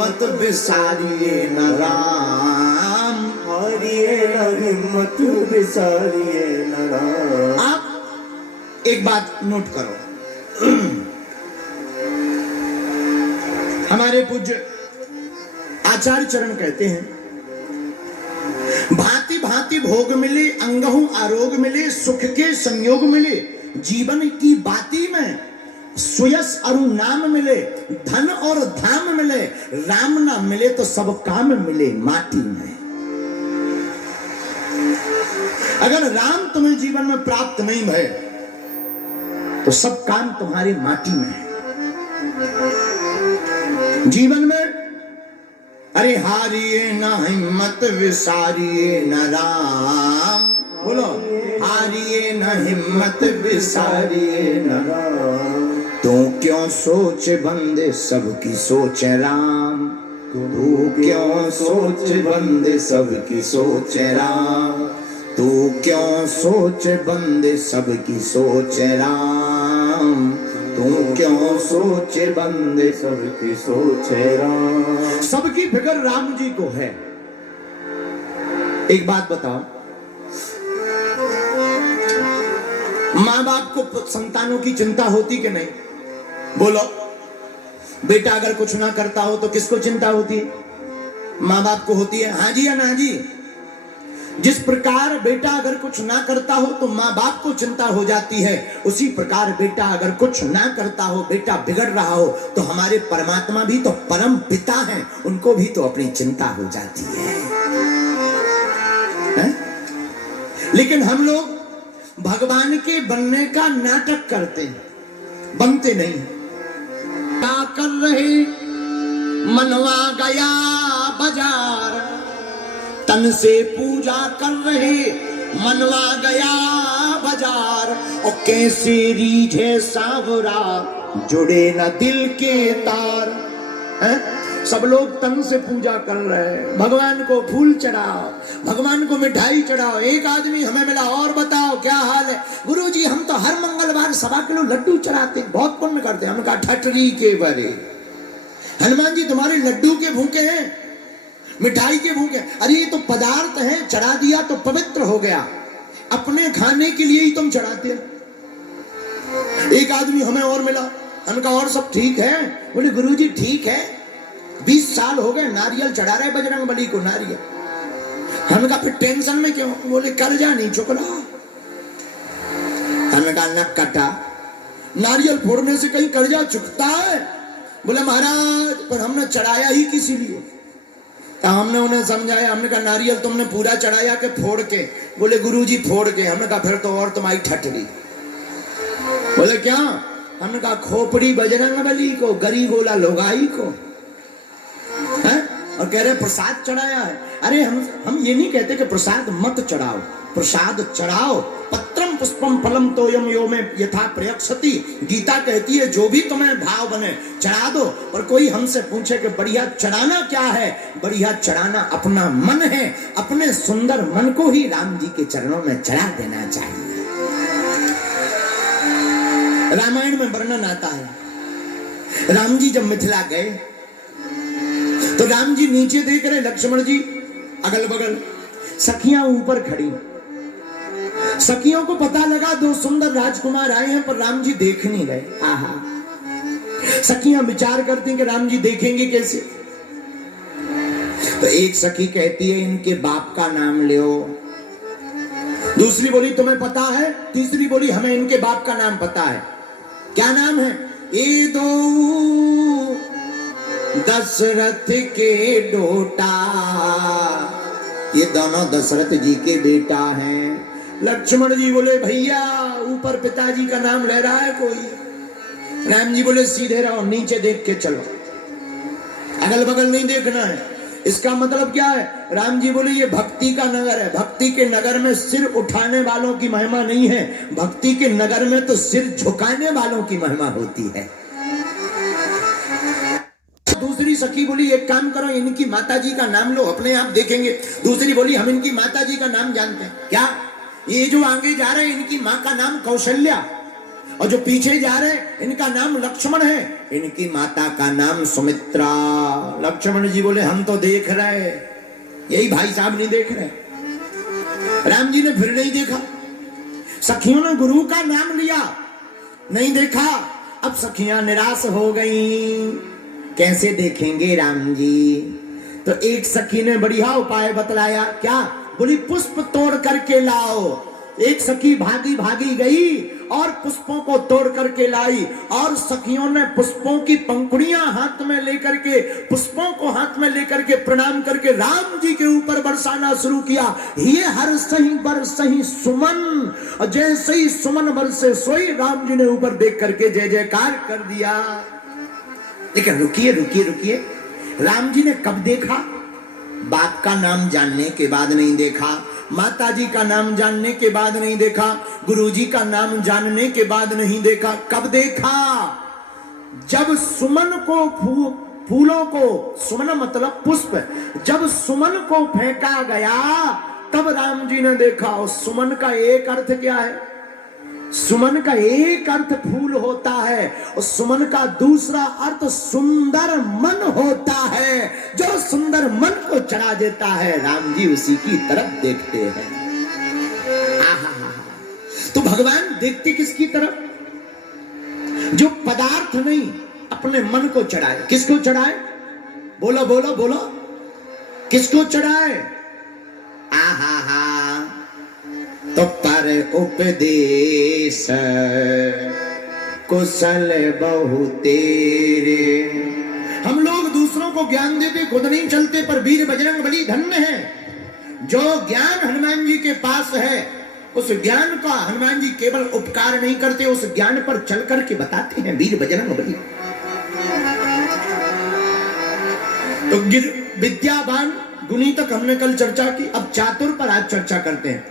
हिम्मत विसारिए न राम, हारिए न हिम्मत विसारिए न राम। आप एक बात नोट करो, हमारे पूज्य आचार्य चरण कहते हैं, भांति भांति भोग मिले, अंगहु आरोग मिले, सुख के संयोग मिले, जीवन की बाती में सुयस अरु नाम मिले, धन और धाम मिले, राम ना मिले तो सब काम मिले माटी में। अगर राम तुम्हें जीवन में प्राप्त नहीं भय तो सब काम तुम्हारी माटी में है। जीवन में अरे हारिए न हिम्मत विसारिए न राम, बोलो हारिए न हिम्मत विसारिए न राम। तू क्यों सोच बंदे सबकी सोच राम, तू क्यों सोच बंदे सबकी सोच राम, तू क्यों सोच बंदे सबकी सोच राम, तू क्यों सोचे बंदे सबकी सोचे राम। सबकी फिक्र राम जी को है। एक बात बताओ, माँ बाप को संतानों की चिंता होती कि नहीं? बोलो, बेटा अगर कुछ ना करता हो तो किसको चिंता होती है? माँ बाप को होती है, हाँ जी या ना जी? जिस प्रकार बेटा अगर कुछ ना करता हो तो माँ बाप को चिंता हो जाती है, उसी प्रकार बेटा अगर कुछ ना करता हो, बेटा बिगड़ रहा हो, तो हमारे परमात्मा भी तो परम पिता हैं, उनको भी तो अपनी चिंता हो जाती है? लेकिन हम लोग भगवान के बनने का नाटक करते हैं, बनते नहीं। क्या कर रहे? मनवा गया बाजार, तन से पूजा कर रहे, मनवा गया बाजार, और कैसे रीझे सांवरा जुड़े न दिल के तार। है? सब लोग तन से पूजा कर रहे हैं, भगवान को फूल चढ़ाओ, भगवान को मिठाई चढ़ाओ। एक आदमी हमें मिला, और बताओ क्या हाल है? गुरुजी हम तो हर मंगलवार 1.25 किलो लड्डू चढ़ाते, बहुत पुण्य करते हैं। हमने कहा ठटरी के बरे, हनुमान जी तुम्हारे लड्डू के भूखे हैं, मिठाई के भूखे? अरे ये तो पदार्थ है, चढ़ा दिया तो पवित्र हो गया, अपने खाने के लिए ही तुम चढ़ाते हो। एक आदमी हमें और मिला, हमने कहा और सब ठीक है? बोले गुरुजी ठीक है, 20 साल हो गए नारियल चढ़ा रहे बजरंग बली को, नारियल। हमने कहा फिर टेंशन में क्यों? बोले कर्जा नहीं चुक रहा। हमने कहा नक कटा, नारियल फोड़ने से कहीं कर्जा चुकता है? बोले महाराज पर हमने चढ़ाया ही किसी लिए। हमने उन्हें समझाया, हमने कहा नारियल तुमने पूरा चढ़ाया के फोड़ के? बोले गुरुजी फोड़ के। हमने कहा फिर तो और तुम्हारी ठटरी। बोले क्या? हमने कहा खोपड़ी बजरंग बली को, गरी गोला लोगाई को है, और कह रहे प्रसाद चढ़ाया है। अरे हम ये नहीं कहते कि प्रसाद मत चढ़ाओ, प्रसाद चढ़ाओ। पत्रम पुष्पम फलम तोयम यो में यथा प्रयक्षति, गीता कहती है जो भी तुम्हें भाव बने चढ़ा दो। पर कोई हमसे पूछे कि बढ़िया चढ़ाना क्या है? बढ़िया चढ़ाना अपना मन है, अपने सुंदर मन को ही राम जी के चरणों में चढ़ा देना चाहिए। रामायण में वर्णन आता है, राम जी जब मिथिला गए तो राम जी नीचे देख रहे, लक्ष्मण जी अगल बगल, सखियां ऊपर खड़ी। सखियों को पता लगा 2 सुंदर राजकुमार आए हैं, पर राम जी देख नहीं रहे। आहा, सखियां विचार करती कि राम जी देखेंगे कैसे? तो एक सखी कहती है इनके बाप का नाम ले। दूसरी बोली तुम्हें पता है? तीसरी बोली हमें इनके बाप का नाम पता है। क्या नाम है? ये दो दशरथ के डोटा, ये दोनों दशरथ जी के बेटा हैं। लक्ष्मण जी बोले भैया ऊपर पिताजी का नाम ले रहा है कोई? राम जी बोले सीधे रहो, नीचे देख के चलो, अगल बगल नहीं देखना है। इसका मतलब क्या है? राम जी बोले ये भक्ति का नगर है, भक्ति के नगर में सिर उठाने वालों की महिमा नहीं है, भक्ति के नगर में तो सिर झुकाने वालों की महिमा होती है। दूसरी सखी बोली एक काम करो, इनकी माताजी का नाम लो, अपने आप देखेंगे। दूसरी बोली हम इनकी माताजी का नाम जानते हैं। क्या? ये जो आगे जा रहे हैं इनकी माँ का नाम कौशल्या, और जो पीछे जा रहे हैं इनका नाम लक्ष्मण है, इनकी माता का नाम सुमित्रा। लक्ष्मण जी बोले हम तो देख रहे, यही भाई साहब नहीं देख रहे। राम जी ने फिर नहीं देखा। सखियों ने गुरु का नाम लिया, नहीं देखा। अब सखियां निराश हो गईं, कैसे देखेंगे राम जी। तो एक सखी ने बढ़िया उपाय बतलाया। क्या? बोली पुष्प तोड़ करके लाओ। एक सखी भागी भागी गई और पुष्पों को तोड़ करके लाई, और सखियों ने पुष्पों की पंखुड़ियां हाथ में लेकर के, पुष्पों को हाथ में लेकर के प्रणाम करके राम जी के ऊपर बरसाना शुरू किया। ये हर सही बरसही सुमन, और जैसे ही सुमन बरसे सोई राम जी ने ऊपर देख करके जय जयकार कर दिया। लेकिन रुकिए रुकिए रुकिए, राम जी ने कब देखा? बाप का नाम जानने के बाद नहीं देखा, माता जी का नाम जानने के बाद नहीं देखा, गुरुजी का नाम जानने के बाद नहीं देखा। कब देखा? जब सुमन को फूलों को, सुमन मतलब पुष्प, जब सुमन को फेंका गया तब राम जी ने देखा। और सुमन का एक अर्थ क्या है? सुमन का एक अर्थ फूल होता है, और सुमन का दूसरा अर्थ सुंदर मन होता है। जो सुंदर मन को चढ़ा देता है राम जी उसी की तरफ देखते हैं। आहा, तो भगवान देखते किसकी तरफ? जो पदार्थ नहीं, अपने मन को चढ़ाए। किसको चढ़ाए? बोलो बोलो बोलो, किसको चढ़ाए? आहा हा, तो पर उपदेश कुशल बहु तेरे। हम लोग दूसरों को ज्ञान देते, खुद नहीं चलते, पर वीर बजरंग बली धन्य है। जो ज्ञान हनुमान जी के पास है, उस ज्ञान का हनुमान जी केवल उपकार नहीं करते, उस ज्ञान पर चल करके बताते हैं वीर बजरंग बली। तो विद्यावान गुणी तक हमने कल चर्चा की, अब चातुर पर आज चर्चा करते हैं।